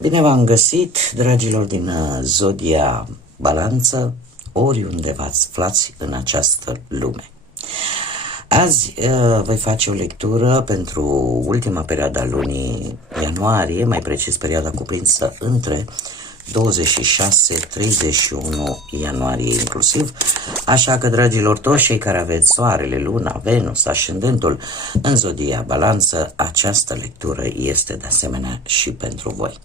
Bine v-am găsit, dragilor din Zodia Balanță, oriunde vă aflați în această lume. Azi voi face o lectură pentru ultima perioadă a lunii ianuarie, mai precis perioada cuprinsă între 26-31 ianuarie inclusiv, așa că, dragilor, toți cei care aveți soarele, luna, Venus, ascendentul în Zodia Balanță, această lectură este de asemenea și pentru voi.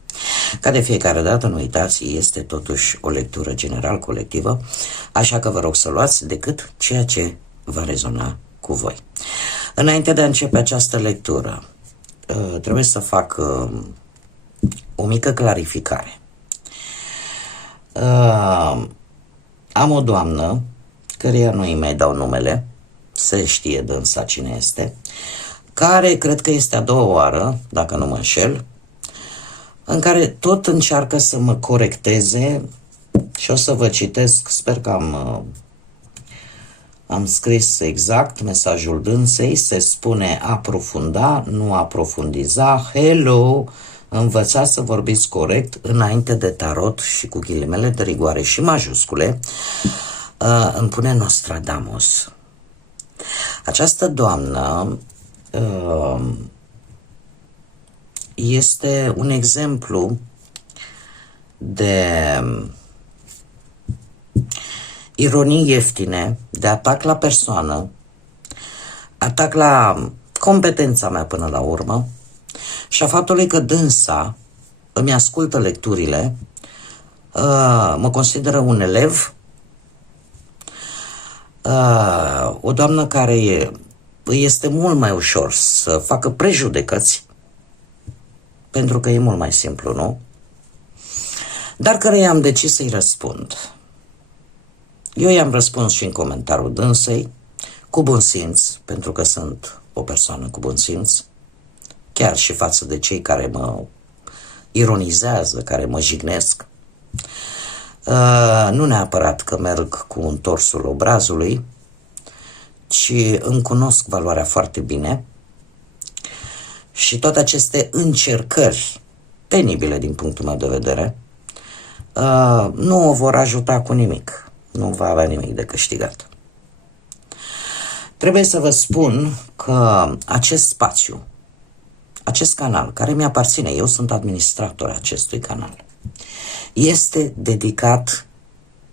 Ca de fiecare dată, nu uitați, este totuși o lectură general colectivă, așa că vă rog să luați decât ceea ce va rezona cu voi. Înainte de a începe această lectură, trebuie să fac o mică clarificare. Am o doamnă, căreia nu îi mai dau numele, se știe dânsa cine este, care cred că este a doua oară, dacă nu mă înșel, în care tot încearcă să mă corecteze și o să vă citesc, sper că am scris exact mesajul dânsei, se spune aprofunda, nu aprofundiza, hello, învățați să vorbiți corect înainte de tarot și cu ghilimele de rigoare și majuscule, îmi pune Nostradamus. Această doamnă este un exemplu de ironii ieftine, de atac la persoană, atac la competența mea până la urmă și a faptului că dânsa îmi ascultă lecturile, mă consideră un elev, o doamnă care este mult mai ușor să facă prejudecăți, pentru că e mult mai simplu, nu? Dar care am decis să-i răspund. Eu i-am răspuns și în comentariul dânsei, cu bun simț, pentru că sunt o persoană cu bun simț, chiar și față de cei care mă ironizează, care mă jignesc. Nu neapărat că merg cu întorsul obrazului, ci îmi cunosc valoarea foarte bine și toate aceste încercări penibile din punctul meu de vedere nu o vor ajuta cu nimic, nu va avea nimic de câștigat. Trebuie să vă spun că acest spațiu, acest canal care mi-aparține, eu sunt administrator acestui canal, este dedicat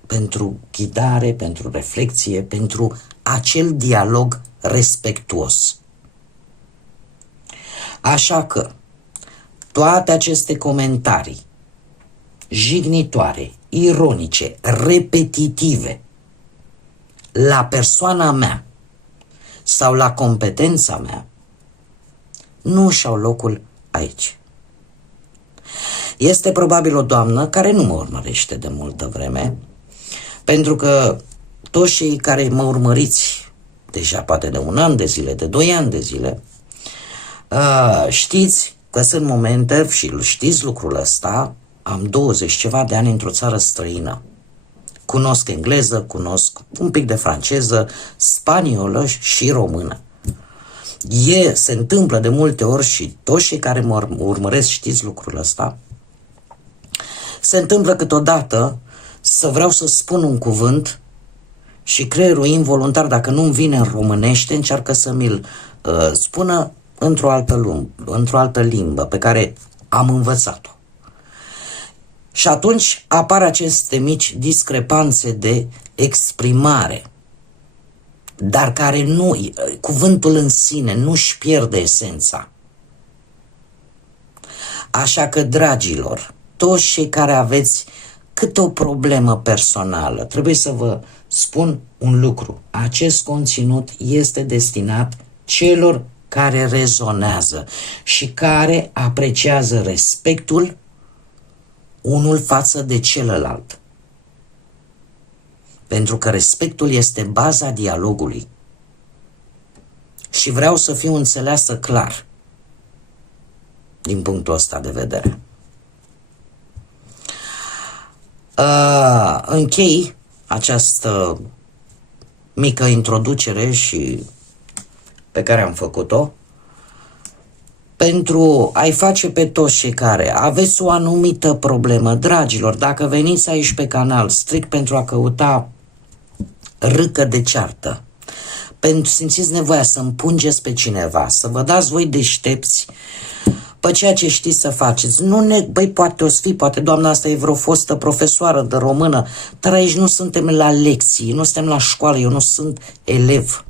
pentru ghidare, pentru reflexie, pentru acel dialog respectuos. Așa că toate aceste comentarii jignitoare, ironice, repetitive la persoana mea sau la competența mea nu și-au locul aici. Este probabil o doamnă care nu mă urmărește de multă vreme, pentru că toți cei care mă urmăriți deja poate de 1 an de zile, de 2 ani de zile, știți că sunt momente, și știți lucrul ăsta, am 20 ceva de ani într-o țară străină. Cunosc engleză, cunosc un pic de franceză, spaniolă și română. Se întâmplă de multe ori și toți cei care mă urmăresc știți lucrul ăsta. Se întâmplă câteodată să vreau să spun un cuvânt și creierul involuntar, dacă nu-mi vine în românește, încearcă să mi-l spună într-o altă limbă pe care am învățat-o. Și atunci apar aceste mici discrepanțe de exprimare, dar care cuvântul în sine nu-și pierde esența. Așa că, dragilor, toți cei care aveți câte o problemă personală, trebuie să vă spun un lucru. Acest conținut este destinat celor care rezonează și care apreciază respectul unul față de celălalt. Pentru că respectul este baza dialogului. Și vreau să fiu înțeleasă clar din punctul ăsta de vedere. Închei această mică introducere și pe care am făcut-o pentru a-i face pe toți cei care aveți o anumită problemă. Dragilor, dacă veniți aici pe canal strict pentru a căuta râcă de ceartă, pentru simțiți nevoia să împungeți pe cineva, să vă dați voi deștepți pe ceea ce știți să faceți. Nu ne, băi, poate o să fii, poate doamna asta e vreo fostă profesoară de română, dar aici nu suntem la lecții, nu suntem la școală, eu nu sunt elev.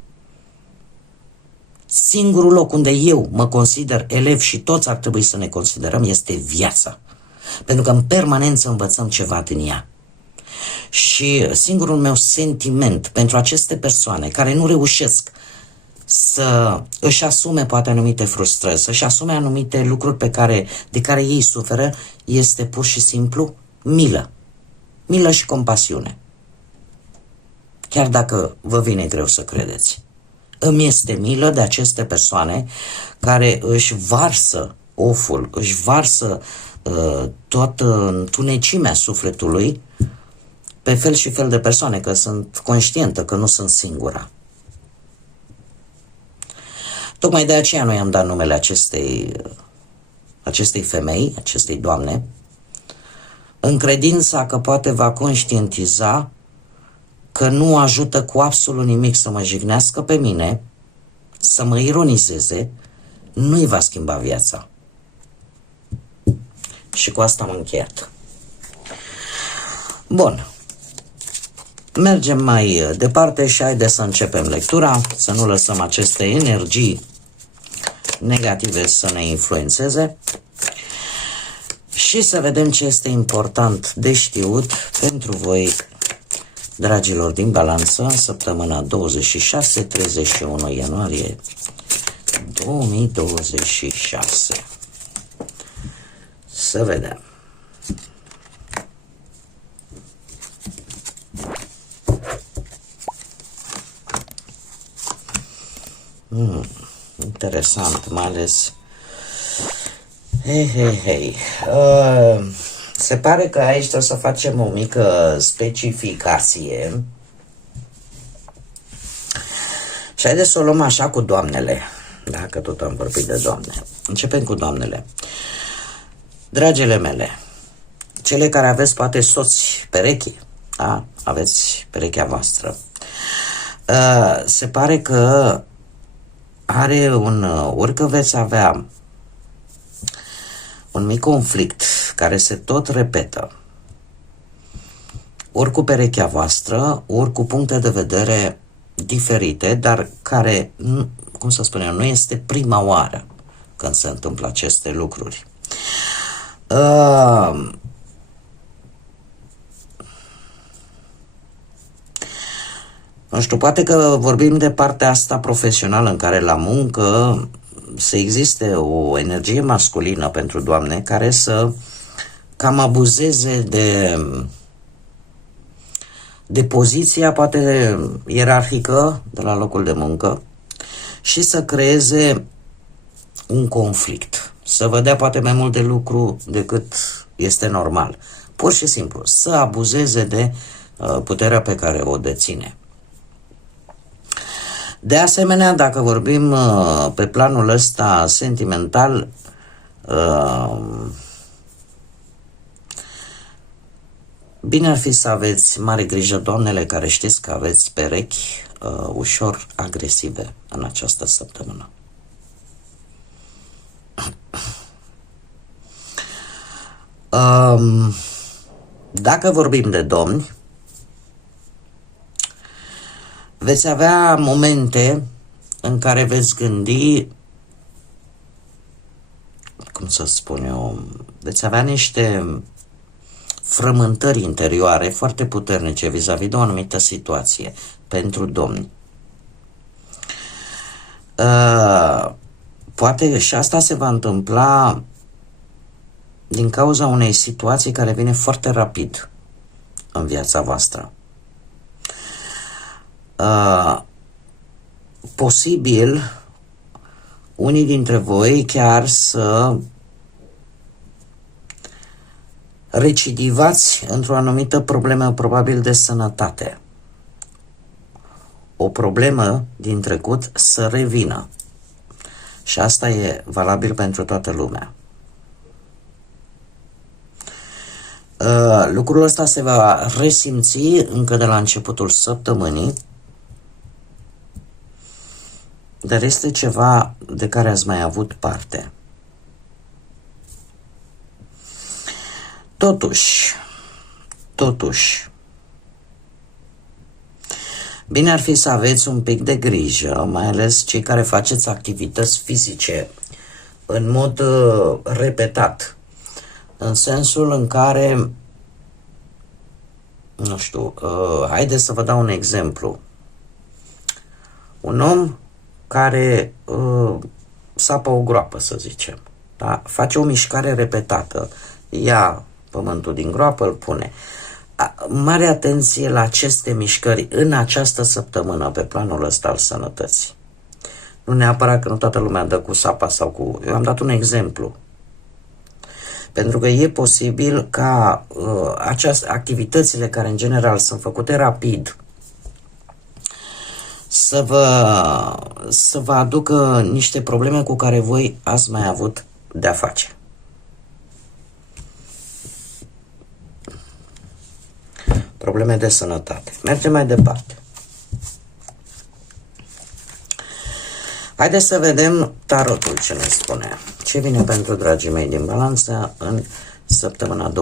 Singurul loc unde eu mă consider elev și toți ar trebui să ne considerăm este viața. Pentru că în permanență învățăm ceva din ea. Și singurul meu sentiment pentru aceste persoane care nu reușesc să își asume poate anumite frustrări, să-și asume anumite lucruri de care ei suferă, este pur și simplu milă. Milă și compasiune. Chiar dacă vă vine greu să credeți. Îmi este milă de aceste persoane care își varsă oful, își varsă toată întunecimea sufletului pe fel și fel de persoane, că sunt conștientă că nu sunt singura. Tocmai de aceea noi am dat numele acestei femei, acestei doamne, în credința că poate va conștientiza că nu ajută cu absolut nimic să mă jignească pe mine, să mă ironizeze, nu-i va schimba viața. Și cu asta am încheiat. Bun. Mergem mai departe și haideți să începem lectura, să nu lăsăm aceste energii negative să ne influențeze și să vedem ce este important de știut pentru voi, dragilor din Balanță, săptămâna 26-31 ianuarie 2026. Să vedem. Interesant, mai ales se pare că aici trebuie să facem o mică specificație și haideți să o luăm așa cu doamnele, dacă tot am vorbit de doamne. Începem cu doamnele. Dragile mele, cele care aveți poate soți perechi, da? Aveți perechea voastră, se pare că ori că veți avea un mic conflict care se tot repetă, ori cu perechea voastră, ori cu puncte de vedere diferite, dar care, cum să spun eu, nu este prima oară când se întâmplă aceste lucruri. Nu știu, poate că vorbim de partea asta profesională în care la muncă să existe o energie masculină pentru doamne care să cam abuzeze de poziția poate ierarhică de la locul de muncă și să creeze un conflict, să vă dea poate mai mult de lucru decât este normal. Pur și simplu, să abuzeze de puterea pe care o deține. De asemenea, dacă vorbim pe planul ăsta sentimental, bine ar fi să aveți mare grijă, doamnele, care știți că aveți perechi ușor agresive în această săptămână. Dacă vorbim de domni, veți avea momente în care veți gândi, cum să spun eu, veți avea niște frământări interioare foarte puternice vis-a-vis de o anumită situație pentru domni. Poate și asta se va întâmpla din cauza unei situații care vine foarte rapid în viața voastră. Posibil unii dintre voi chiar să recidivați într-o anumită problemă, probabil de sănătate. O problemă din trecut să revină. Și asta e valabil pentru toată lumea. Lucrul ăsta se va resimți încă de la începutul săptămânii, dar este ceva de care ați mai avut parte. Totuși, bine ar fi să aveți un pic de grijă, mai ales cei care faceți activități fizice în mod repetat, în sensul în care, nu știu, haideți să vă dau un exemplu. Un om care sapă o groapă, să zicem, da? Face o mișcare repetată, ia pământul din groapă, îl pune. Mare atenție la aceste mișcări în această săptămână pe planul ăsta al sănătății. Nu neapărat că nu toată lumea dă cu sapa sau cu... Eu am dat un exemplu. Pentru că e posibil ca activitățile care în general sunt făcute rapid să vă aducă niște probleme cu care voi ați mai avut de-a face. Probleme de sănătate. Mergem mai departe. Haideți să vedem tarotul ce ne spune. Ce vine pentru dragii mei din balanță în săptămâna 26-31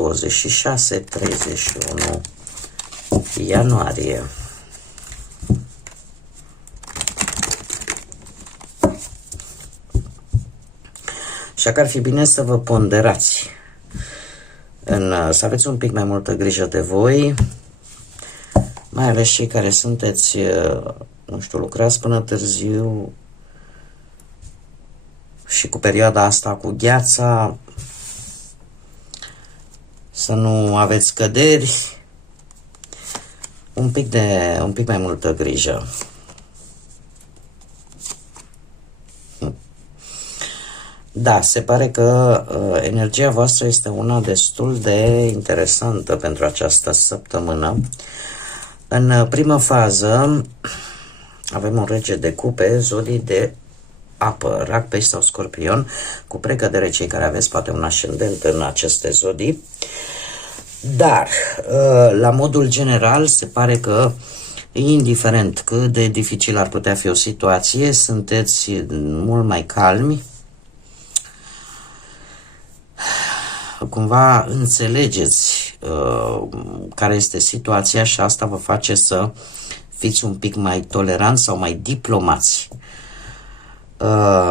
ianuarie. Așa că ar fi bine să vă ponderați, să aveți un pic mai multă grijă de voi, mai ales cei care sunteți, nu știu, lucrați până târziu și cu perioada asta cu gheața, să nu aveți căderi, un pic mai multă grijă. Da, se pare că energia voastră este una destul de interesantă pentru această săptămână. În primă fază avem un rege de cupe, zodii de apă, rac, pești sau scorpion, cu precădere cei care aveți poate un ascendent în aceste zodii. Dar, la modul general, se pare că, indiferent cât de dificil ar putea fi o situație, sunteți mult mai calmi, cumva înțelegeți care este situația și asta vă face să fiți un pic mai toleranți sau mai diplomați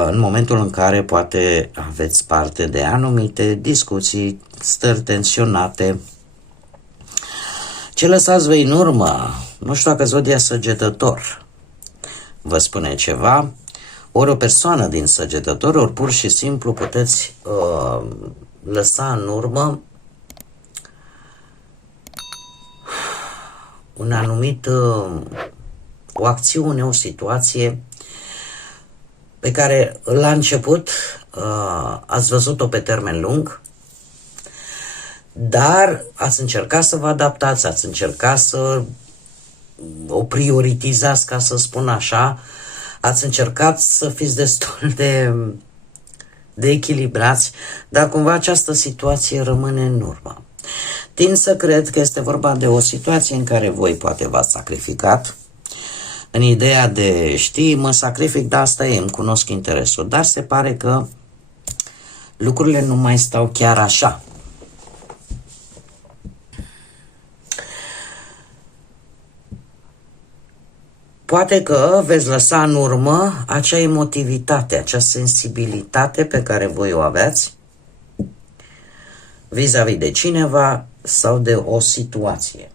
în momentul în care poate aveți parte de anumite discuții, stări tensionate. Ce lăsați voi în urmă? Nu știu dacă zodia Săgetător vă spune ceva, ori o persoană din Săgetător, ori pur și simplu puteți lăsa în urmă un anumit, o acțiune, o situație pe care la început ați văzut-o pe termen lung, dar ați încercat să vă adaptați, ați încercat să o prioritizați, ca să spun așa, ați încercat să fiți destul de echilibrați, dar cumva această situație rămâne în urmă. Tind să cred că este vorba de o situație în care voi poate v-ați sacrificat, în ideea de, știi, mă sacrific, dar asta e, îmi cunosc interesul, dar se pare că lucrurile nu mai stau chiar așa. Poate că veți lăsa în urmă acea emotivitate, acea sensibilitate pe care voi o aveați vis-a-vis de cineva sau de o situație.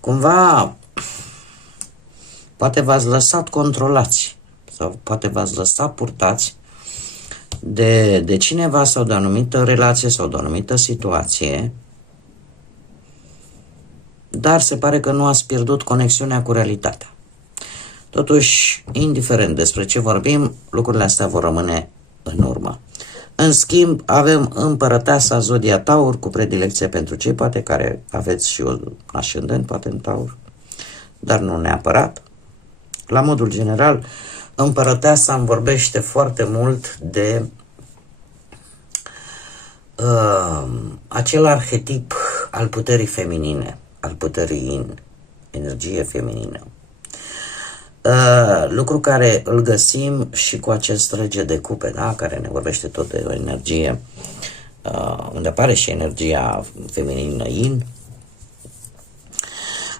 Cumva, poate v-ați lăsat controlați sau poate v-ați lăsat purtați de cineva sau de o anumită relație sau de o anumită situație dar se pare că nu ați pierdut conexiunea cu realitatea. Totuși, indiferent despre ce vorbim, lucrurile astea vor rămâne în urmă. În schimb, avem împărăteasa Zodia Taur cu predilecție pentru cei poate care aveți și un ascendent, poate în Taur, dar nu neapărat. La modul general, împărăteasa îmi vorbește foarte mult de acel arhetip al puterii feminine, al puterii în energie feminină. Lucru care îl găsim și cu acest rege de cupe, da? Care ne vorbește tot de o energie, unde apare și energia feminină yin.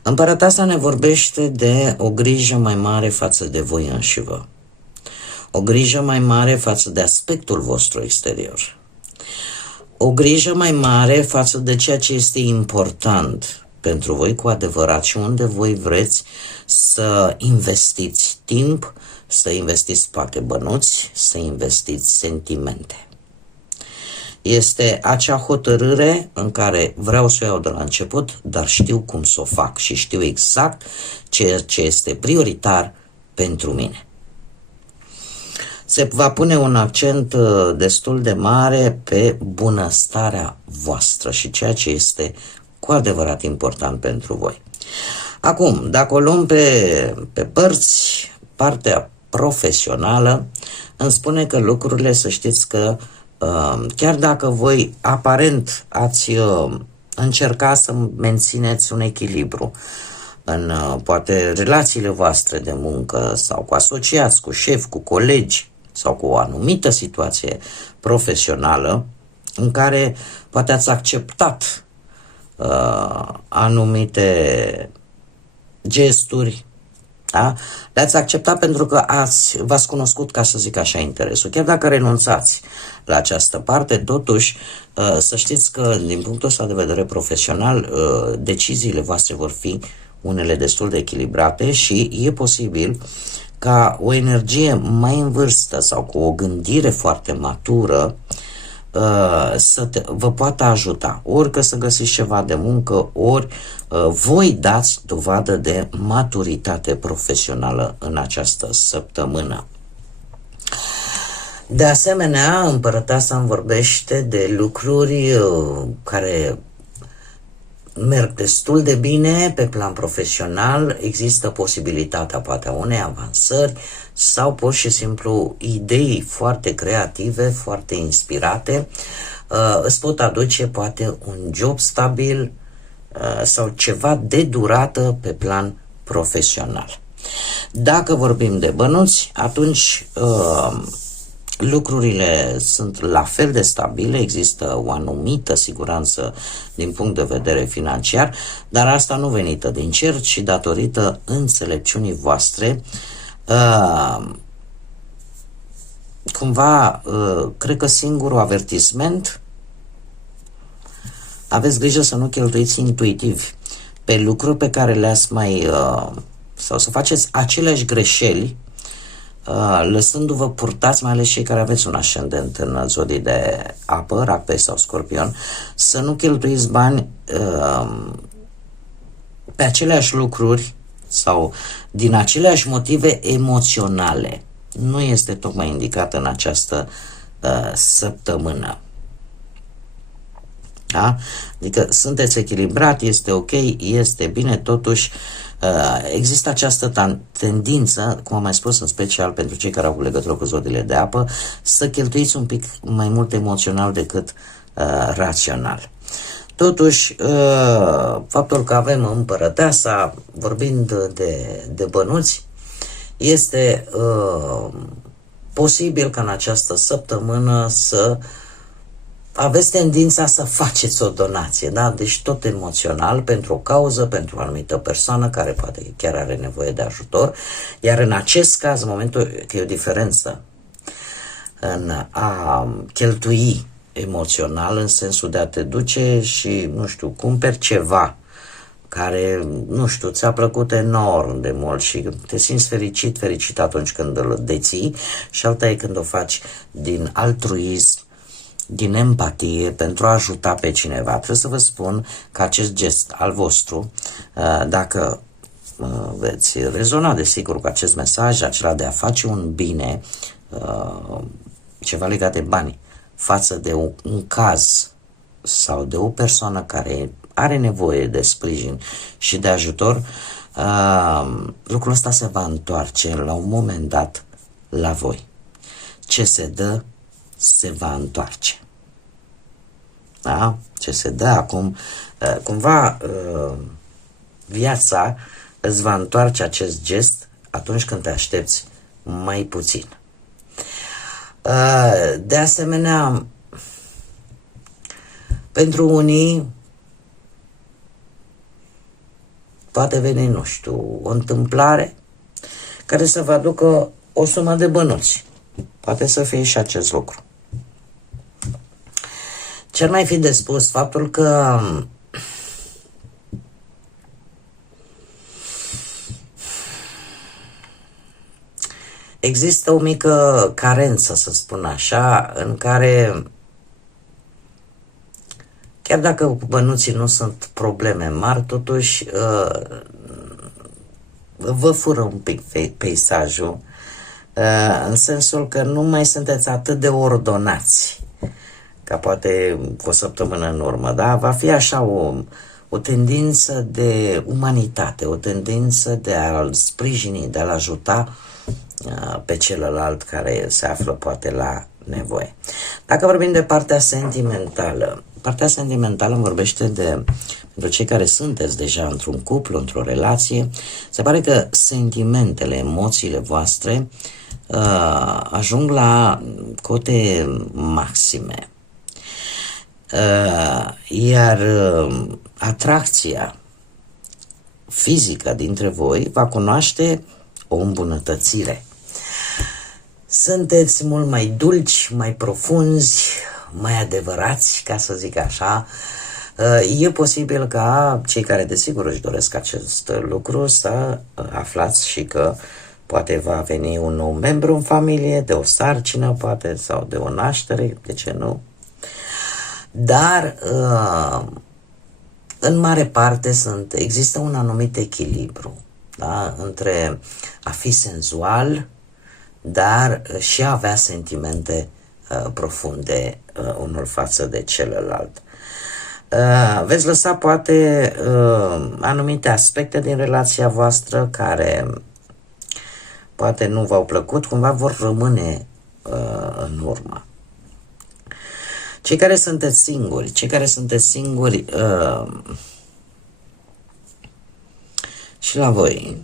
Împărăteasa ne vorbește de o grijă mai mare față de voi înșivă, o grijă mai mare față de aspectul vostru exterior, o grijă mai mare față de ceea ce este important pentru voi cu adevărat și unde voi vreți să investiți timp, să investiți poate bănuți, să investiți sentimente. Este acea hotărâre în care vreau să o iau de la început, dar știu cum să o fac și știu exact ce este prioritar pentru mine. Se va pune un accent destul de mare pe bunăstarea voastră și ceea ce este cu adevărat important pentru voi. Acum, dacă o luăm pe părți, partea profesională îmi spune că lucrurile, să știți că chiar dacă voi aparent ați încerca să mențineți un echilibru în poate relațiile voastre de muncă sau cu asociați, cu șefi, cu colegi sau cu o anumită situație profesională în care poate ați acceptat anumite gesturi, da? Le-ați acceptat pentru că v-ați cunoscut, ca să zic așa, interesul. Chiar dacă renunțați la această parte, totuși să știți că din punctul ăsta de vedere profesional deciziile voastre vor fi unele destul de echilibrate și e posibil ca o energie mai în vârstă sau cu o gândire foarte matură vă poată ajuta, ori că să găsiți ceva de muncă, ori voi dați dovadă de maturitate profesională în această săptămână. De asemenea, împărăteasa îmi vorbește de lucruri care merg destul de bine pe plan profesional, există posibilitatea poate a unei avansări sau pur și simplu idei foarte creative, foarte inspirate, îți pot aduce poate un job stabil sau ceva de durată pe plan profesional. Dacă vorbim de bănuți, atunci lucrurile sunt la fel de stabile, există o anumită siguranță din punct de vedere financiar, dar asta nu venită din cer, ci datorită înțelepciunii voastre. Cumva, cred că singurul avertisment, aveți grijă să nu cheltuiți intuitiv pe lucruri pe care le-ați sau să faceți aceleași greșeli, lăsându-vă purtați, mai ales cei care aveți un ascendent în zodii de apă, rape sau scorpion, să nu cheltuiți bani pe aceleași lucruri sau din aceleași motive emoționale. Nu este tocmai indicat în această săptămână. Da? Adică sunteți echilibrat, este ok, este bine, totuși există această tendință, cum am mai spus, în special pentru cei care au legătură cu zodiile de apă, să cheltuiți un pic mai mult emoțional decât rațional. Totuși, faptul că avem împărăteasa, vorbind de bănuți, este posibil ca în această săptămână să aveți tendința să faceți o donație, da? Deci tot emoțional, pentru o cauză, pentru o anumită persoană care poate chiar are nevoie de ajutor, iar în acest caz, în momentul că e o diferență în a cheltui emoțional, în sensul de a te duce și, nu știu, cumperi ceva care, nu știu, ți-a plăcut enorm de mult și te simți fericit atunci când îl deții, și alta e când o faci din altruism, din empatie pentru a ajuta pe cineva. Trebuie să vă spun că acest gest al vostru, dacă veți rezona desigur cu acest mesaj, acela de a face un bine, ceva legat de bani, față de un caz sau de o persoană care are nevoie de sprijin și de ajutor, lucrul ăsta se va întoarce la un moment dat la voi. Ce se dă, se va întoarce. Da? Ce se dă acum, cumva viața îți va întoarce acest gest atunci când te aștepți mai puțin. De asemenea, pentru unii poate veni, nu știu, o întâmplare care să vă aducă o sumă de bănuți. Poate să fie și acest lucru. Ce-ar mai fi de spus? Faptul că există o mică carență, să spun așa, în care chiar dacă cu bănuții nu sunt probleme mari, totuși vă fură un pic peisajul, în sensul că nu mai sunteți atât de ordonați ca poate cu o săptămână în urmă, da? Va fi așa o tendință de umanitate, o tendință de a-l sprijini, de a-l ajuta pe celălalt care se află poate la nevoie. Dacă vorbim de partea sentimentală îmi vorbește pentru cei care sunteți deja într-un cuplu, într-o relație, se pare că sentimentele, emoțiile voastre ajung la cote maxime. Iar atracția fizică dintre voi va cunoaște o îmbunătățire. Sunteți mult mai dulci, mai profunzi, mai adevărați, ca să zic așa. E posibil ca cei care desigur își doresc acest lucru să aflați și că poate va veni un nou membru în familie, de o sarcină poate, sau de o naștere, de ce nu? Dar în mare parte există un anumit echilibru, da? Între a fi senzual, dar și a avea sentimente profunde unul față de celălalt. Veți lăsa poate anumite aspecte din relația voastră care poate nu v-au plăcut, cumva vor rămâne în urmă. Cei care sunteți singuri, și la voi,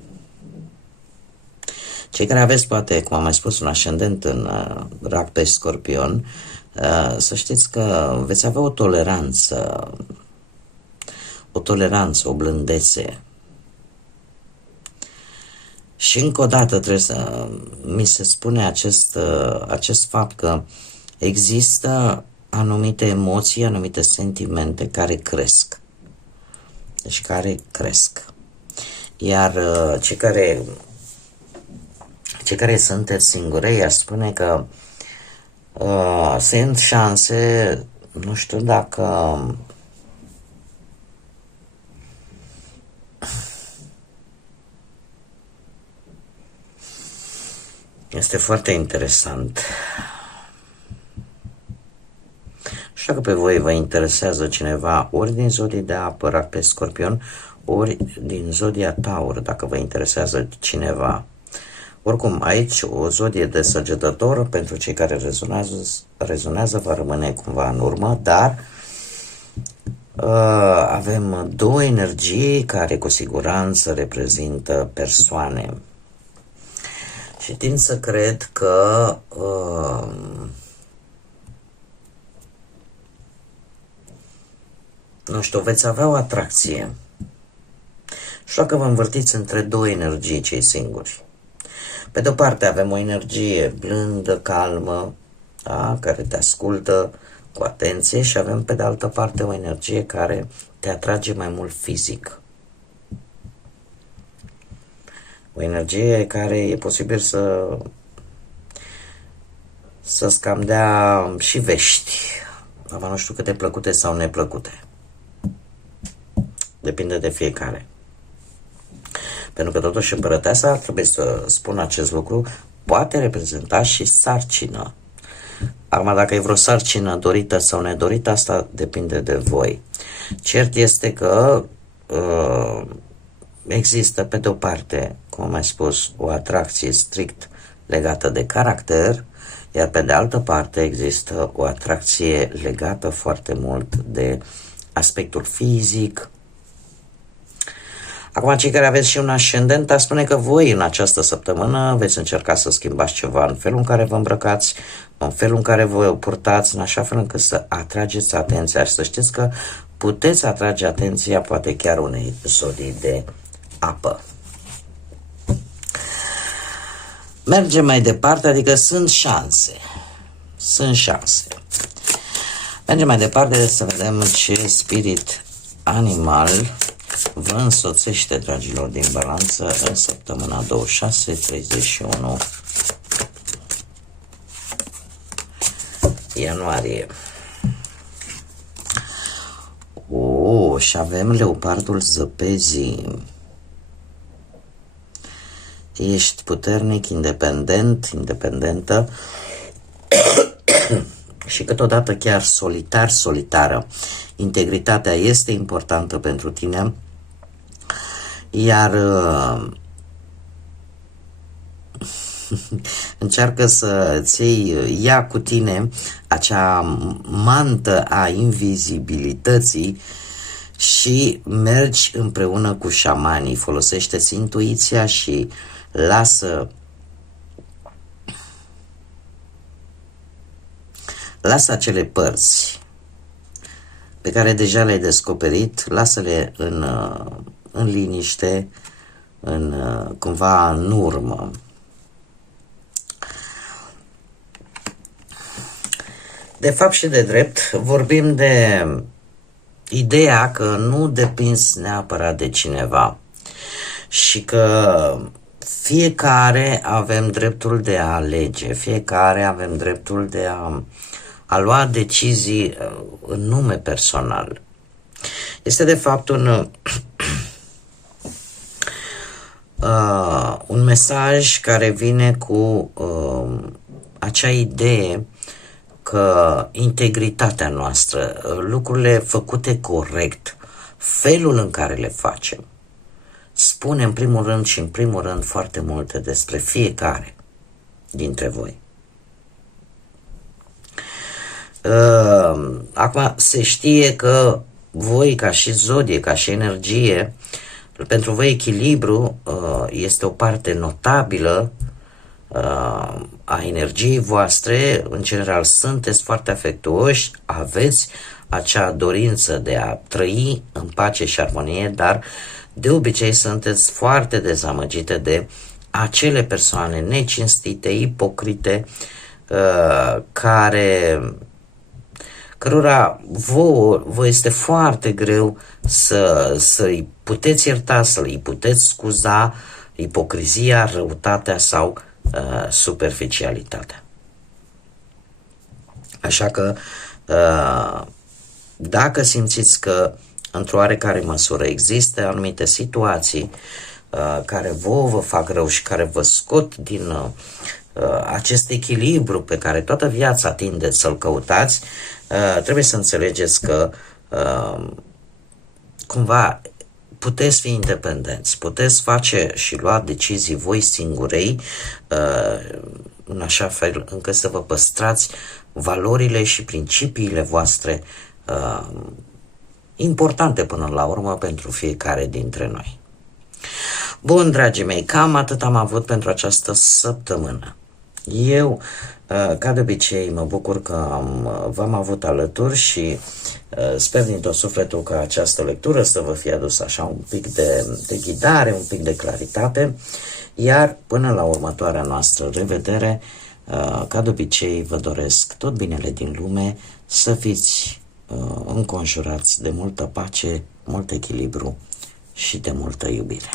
cei care aveți poate, cum am mai spus, un ascendent în Rac pe Scorpion, să știți că veți avea o toleranță, o blândețe. Și încă o dată trebuie să mi se spune acest fapt că există anumite emoții, anumite sentimente care cresc. Deci care cresc. Iar cei care sunteți singurei, aș spune că sunt șanse, nu știu dacă este foarte interesant. Și dacă pe voi vă interesează cineva ori din zodie de apă, Rac pe Scorpion, ori din zodia Taur, dacă vă interesează cineva. Oricum, aici o zodie de Săgetător, pentru cei care rezonează, va rămâne cumva în urmă, dar avem două energii care cu siguranță reprezintă persoane. Și tind să cred că nu știu, veți avea o atracție. Și dacă vă învârtiți între două energii, cei singuri. Pe de-o parte avem o energie blândă, calmă, da, care te ascultă cu atenție, și avem pe de altă parte o energie care te atrage mai mult fizic. O energie care e posibil să-ți cam dea și vești. Acum nu știu câte plăcute sau neplăcute. Depinde de fiecare. Pentru că totuși împărăteasa, ar trebui să spun acest lucru, poate reprezenta și sarcină. Acum, dacă e vreo sarcină dorită sau nedorită, asta depinde de voi. Cert este că există, pe de o parte, cum am mai spus, o atracție strict legată de caracter, iar pe de altă parte există o atracție legată foarte mult de aspectul fizic. Acum, cei care aveți și un ascendent, aș spune că voi în această săptămână veți încerca să schimbați ceva în felul în care vă îmbrăcați, în felul în care vă purtați, în așa fel încât să atrageți atenția și să știți că puteți atrage atenția poate chiar unei zodii de apă. Mergem mai departe, adică sunt șanse. Sunt șanse. Mergem mai departe să vedem ce spirit animal vă însoțește, dragilor din Balanță, în săptămâna 26-31 ianuarie. Și avem leopardul zăpezii. Ești puternic, independent, independentă și câteodată chiar solitară. Integritatea este importantă pentru tine, iar încearcă să-ți ia cu tine acea mantă a invizibilității și mergi împreună cu șamanii. Folosește-ți intuiția și lasă acele părți pe care deja le-ai descoperit, lasă-le în liniște, cumva în urmă. De fapt și de drept vorbim de ideea că nu depinzi neapărat de cineva și că fiecare avem dreptul de a alege, fiecare avem dreptul de a lua decizii în nume personal. Este de fapt un mesaj care vine cu acea idee că integritatea noastră, lucrurile făcute corect, felul în care le facem, spune în primul rând foarte multe despre fiecare dintre voi. Acum se știe că voi, ca și zodie, ca și energie, pentru voi echilibru este o parte notabilă a energiei voastre. În general sunteți foarte afectuoși, aveți acea dorință de a trăi în pace și armonie, dar de obicei sunteți foarte dezamăgite de acele persoane necinstite, ipocrite, cărora vă este foarte greu să-i puteți ierta, să-i puteți scuza ipocrizia, răutatea sau superficialitatea. Așa că dacă simțiți că într-o oarecare măsură există anumite situații care vă fac rău și care vă scot din acest echilibru pe care toată viața tindeți să-l căutați, trebuie să înțelegeți că cumva puteți fi independenți, puteți face și lua decizii voi singurei, în așa fel încât să vă păstrați valorile și principiile voastre importante până la urmă pentru fiecare dintre noi. Bun, dragii mei, cam atât am avut pentru această săptămână. Eu, ca de obicei, mă bucur că v-am avut alături și sper din tot sufletul că această lectură să vă fie adus așa un pic de ghidare, un pic de claritate, iar până la următoarea noastră revedere, ca de obicei, vă doresc tot binele din lume, să fiți înconjurați de multă pace, mult echilibru și de multă iubire.